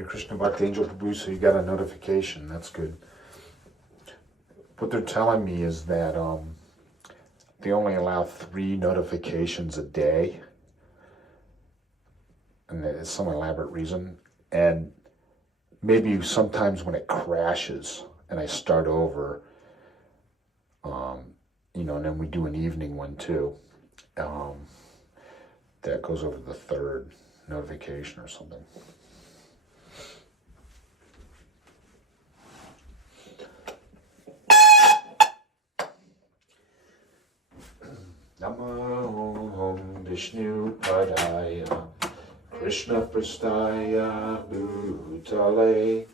Hare Krishna Bhakti Angel Prabhu, so you got a notification. That's good. What they're telling me is that they only allow 3 notifications a day. And it's some elaborate reason. And maybe sometimes when it crashes and I start over, and then we do an evening one too, that goes over the 3rd notification or something. Namo Vishnu Padaya Krishna Prastaya Bhutale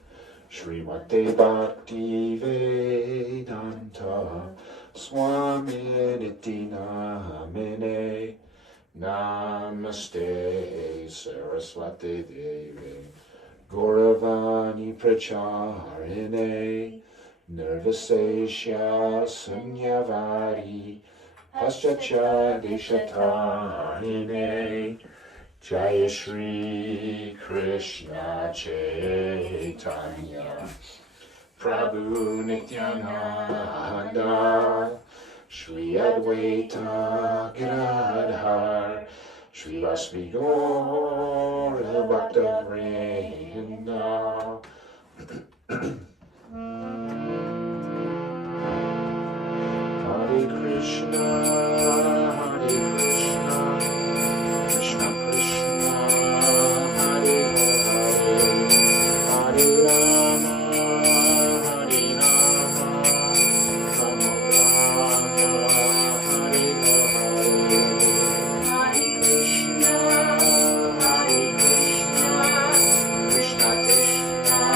Srimate Bhakti Vedanta Swami Niti Namine Namaste Saraswati Devi Gauravani Pracharine Nirvisesha Sanyavari Paschacha Deshatarine Jaya Shri Krishna Chaitanya Prabhu Nityananda Shri Advaita Gadadhar Shri Vasvi Gaura Bhakta Vrinda. Hare Krishna, Hare Krishna, Krishna Krishna, Hare Hare, Hare Rama, Hare Rama, Rama Rama, Hare Hare, Hare Krishna, Hare Krishna, Krishna Krishna,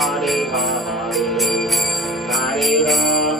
Hare Hare, Hare Rama.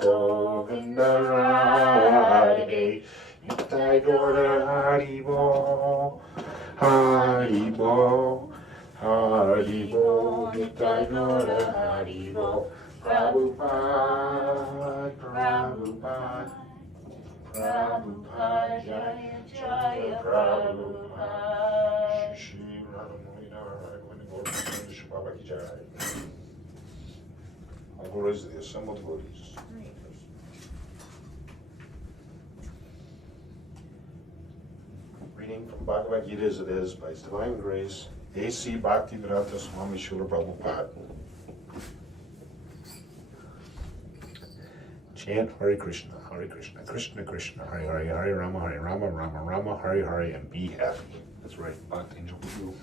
Govinda Radhe, Nitai Gaura Haribo, Haribo, Haribo, Nitai Gaura Haribo, Prabhupada, Prabhupada, Prabhupada, Jaya Jaya Prabhupada. Shri Radhamani Narayana, Gaura Shri Baba Ki Jai. All glories to the assembled devotees. Reading from Bhagavad Gita as it is by His Divine Grace, A.C. Bhaktivedanta Swami Srila Prabhupada. Chant Hare Krishna, Krishna Krishna, Hare Hare, Hare Rama, Rama Rama, Hare Hare, and be happy. That's right, Bhakti Angel with you.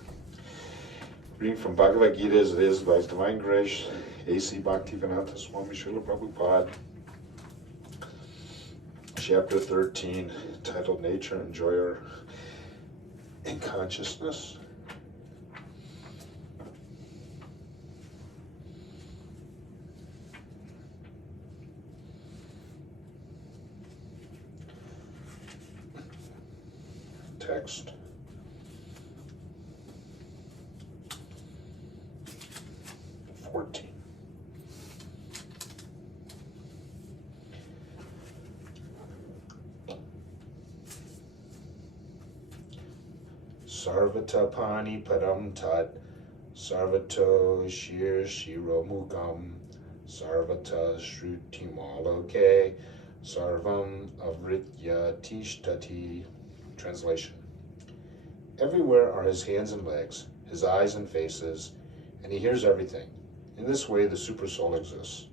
Reading from Bhagavad Gita as it is by His Divine Grace, A.C. Bhaktivedanta Swami Srila Prabhupada. Chapter 13, titled Nature and Joy Are in Consciousness. Text. Sarvata pani padam tat, sarvato shir shiromukam, sarvata shrutimaloke, sarvam avritya tishtati. Translation. Everywhere are his hands and legs, his eyes and faces, and he hears everything. In this way, the Supersoul exists.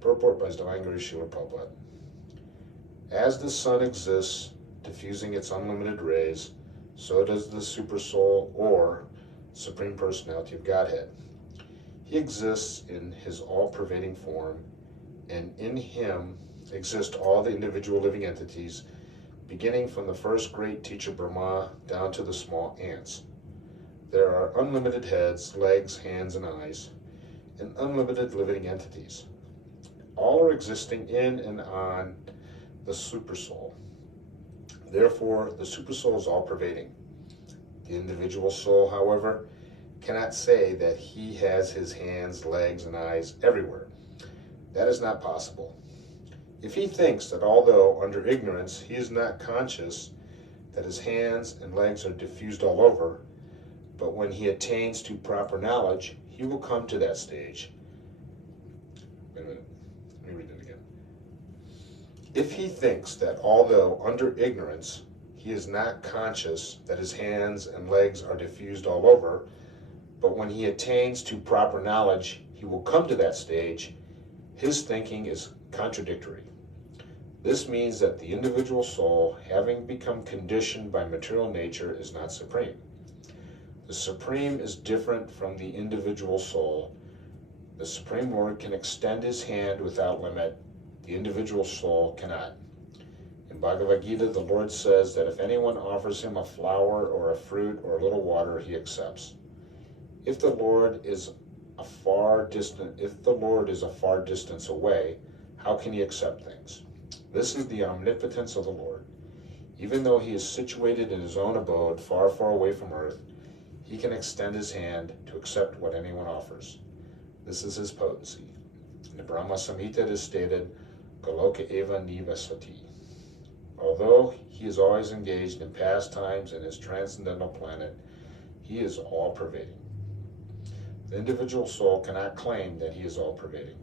Purport by His Divine Grace Srila Prabhupada. As the sun exists, diffusing its unlimited rays, so does the Supersoul, or Supreme Personality of Godhead. He exists in his all-pervading form, and in him exist all the individual living entities, beginning from the first great teacher Brahma down to the small ants. There are unlimited heads, legs, hands, and eyes, and unlimited living entities. All are existing in and on the Supersoul. Therefore, the Supersoul is all-pervading. The individual soul, however, cannot say that he has his hands, legs, and eyes everywhere. That is not possible. If he thinks that although under ignorance he is not conscious that his hands and legs are diffused all over, but when he attains to proper knowledge, he will come to that stage. Wait a minute, let me read it again. If he thinks that although under ignorance he is not conscious that his hands and legs are diffused all over, but when he attains to proper knowledge, he will come to that stage, his thinking is contradictory. This means that the individual soul, having become conditioned by material nature, is not supreme. The Supreme is different from the individual soul. The Supreme Lord can extend his hand without limit. The individual soul cannot. In Bhagavad Gita, the Lord says that if anyone offers him a flower or a fruit or a little water, he accepts. If the Lord is a far distance away, how can he accept things? This is the omnipotence of the Lord. Even though he is situated in his own abode, far, far away from earth, he can extend his hand to accept what anyone offers. This is his potency. In the Brahma Samhita it is stated, Goloka eva nivasati. Although he is always engaged in pastimes in his transcendental planet, he is all-pervading. The individual soul cannot claim that he is all-pervading.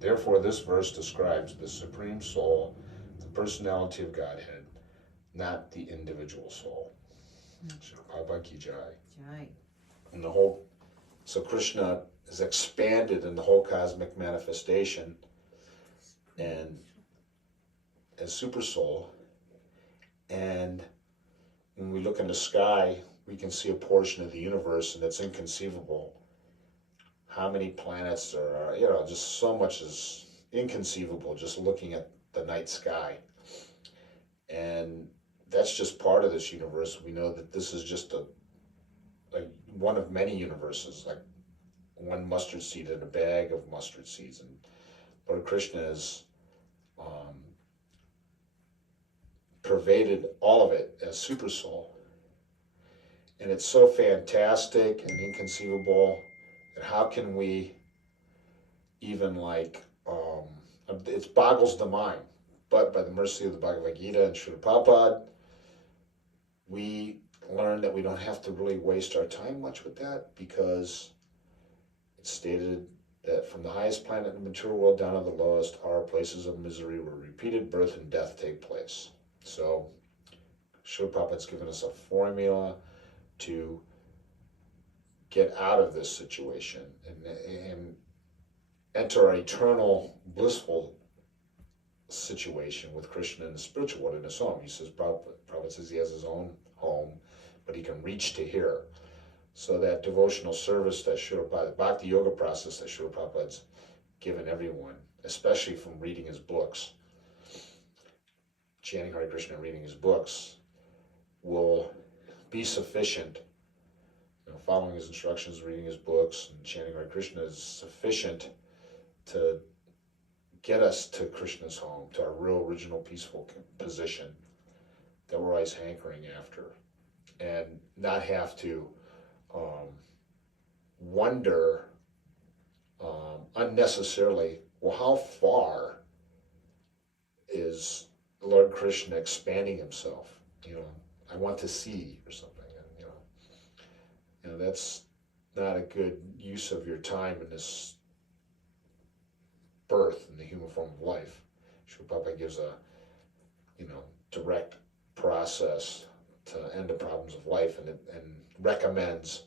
Therefore, this verse describes the Supreme Soul, the personality of Godhead, not the individual soul. Bhagavad Gita. And so Krishna is expanded in the whole cosmic manifestation and as Super Soul. And when we look in the sky, we can see a portion of the universe, and it's inconceivable how many planets there are. Just so much is inconceivable just looking at the night sky. And that's just part of this universe. We know that this is just one of many universes, like one mustard seed in a bag of mustard seeds. And Lord Krishna has pervaded all of it as super soul. And it's so fantastic and inconceivable that how can we even it boggles the mind. But by the mercy of the Bhagavad Gita and Srila Prabhupada, we learn that we don't have to really waste our time much with that, because it's stated that from the highest planet in the material world down to the lowest are places of misery where repeated birth and death take place. So Srila Prabhupada's given us a formula to get out of this situation and enter our eternal blissful situation with Krishna in the spiritual world in his home. He says, Prabhupada says he has his own home, but he can reach to here. So that devotional service that Srila Prabhupada, Bhakti Yoga process that Srila Prabhupada's given everyone, especially from reading his books, chanting Hare Krishna and reading his books, will be sufficient. Following his instructions, reading his books, and chanting Hare Krishna is sufficient to get us to Krishna's home, to our real, original, peaceful position that we're always hankering after, and not have to wonder unnecessarily, well, how far is Lord Krishna expanding himself? I want to see, or something. That's not a good use of your time in this birth in the human form of life. Srila Prabhupada gives a direct process to end the problems of life, and recommends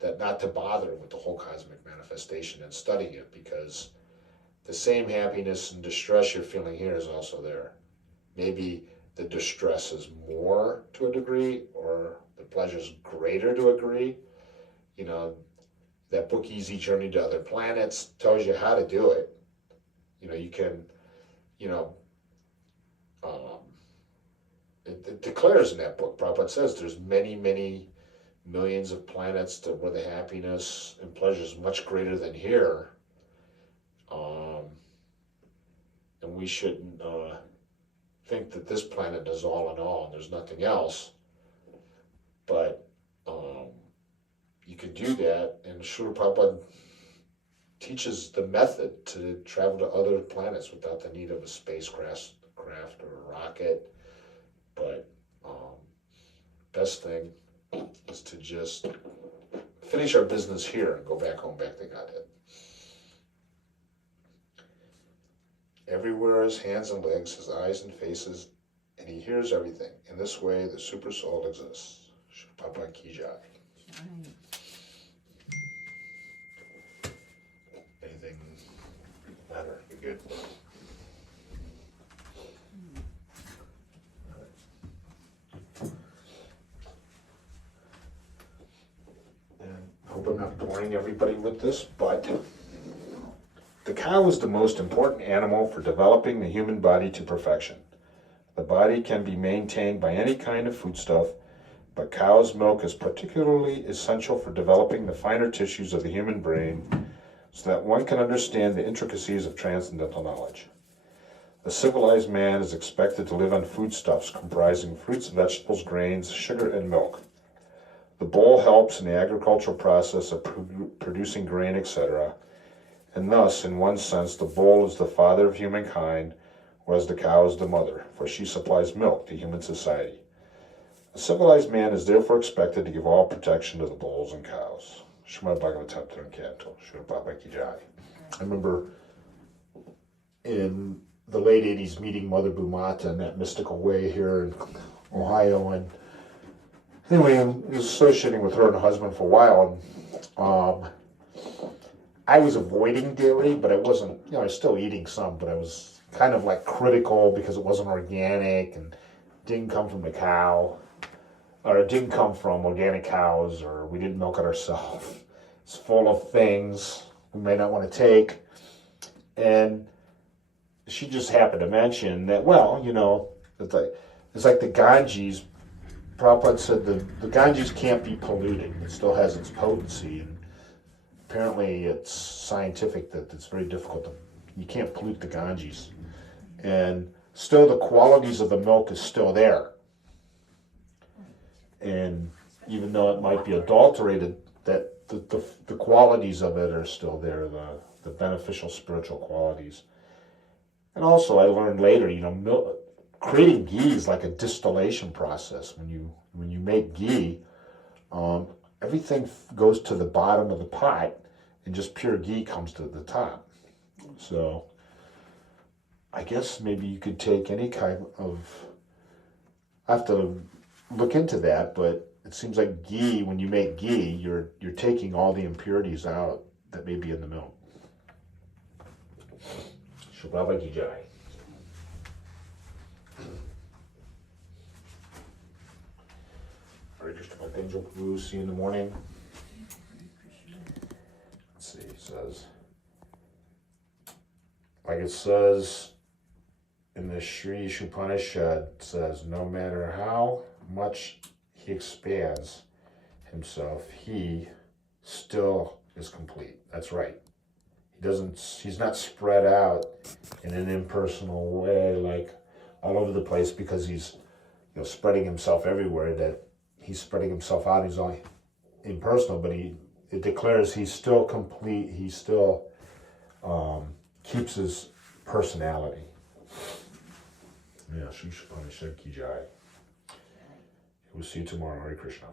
that not to bother with the whole cosmic manifestation and studying it, because the same happiness and distress you're feeling here is also there. Maybe the distress is more to a degree, or the pleasure is greater to a degree. That book Easy Journey to Other Planets tells you how to do it. You can, it declares in that book, Prabhupada says there's many, many millions of planets where the happiness and pleasure is much greater than here. And we shouldn't think that this planet is all in all and there's nothing else. But you can do that, and Srila Prabhupada teaches the method to travel to other planets without the need of a spacecraft or a rocket. But best thing is to just finish our business here and go back home, back to Godhead. Everywhere his hands and legs, his eyes and faces, and he hears everything. In this way, the super soul exists. Srila Prabhupada Ki Jai. Anything better? You're good. And I hope I'm not boring everybody with this, but the cow is the most important animal for developing the human body to perfection. The body can be maintained by any kind of foodstuff, but cow's milk is particularly essential for developing the finer tissues of the human brain so that one can understand the intricacies of transcendental knowledge. A civilized man is expected to live on foodstuffs comprising fruits, vegetables, grains, sugar, and milk. The bull helps in the agricultural process of producing grain, etc., and thus, in one sense, the bull is the father of humankind, whereas the cow is the mother, for she supplies milk to human society. A civilized man is therefore expected to give all protection to the bulls and cows. Srimad Bhagavatam Third Canto, Srila Prabhupada Ki Jai. I remember in the late 80s meeting Mother Bhumata in that mystical way here in Ohio, and anyway, I was associating with her and her husband for a while, and I was avoiding dairy, but I wasn't, I was still eating some, but I was kind of like critical because it wasn't organic and didn't come from the cow, or it didn't come from organic cows, or we didn't milk it ourselves. It's full of things we may not want to take. And she just happened to mention that, well, it's like the Ganges. Prabhupada said the Ganges can't be polluted. It still has its potency. And apparently it's scientific that it's very difficult You can't pollute the Ganges. And still the qualities of the milk is still there. And even though it might be adulterated, that the qualities of it are still there, the beneficial spiritual qualities. And also I learned later, milk, creating ghee is like a distillation process. When you make ghee, everything goes to the bottom of the pot, and just pure ghee comes to the top. So I guess maybe you could take any kind of, I have to look into that, but it seems like ghee, when you make ghee, you're taking all the impurities out that may be in the milk. Shubhava ki jai. Hare Krishna, Angel Prabhu, see you in the morning. Let's see, it says, like it says in the Sri Upanishad, it says, no matter how much he expands himself, he still is complete. That's right. He's not spread out in an impersonal way, like all over the place, because he's spreading himself everywhere, that he's spreading himself out. He's only impersonal, but it declares he's still complete. He still keeps his personality. Yeah, Sri Upanishad ki jai. We'll see you tomorrow. Hare Krishna.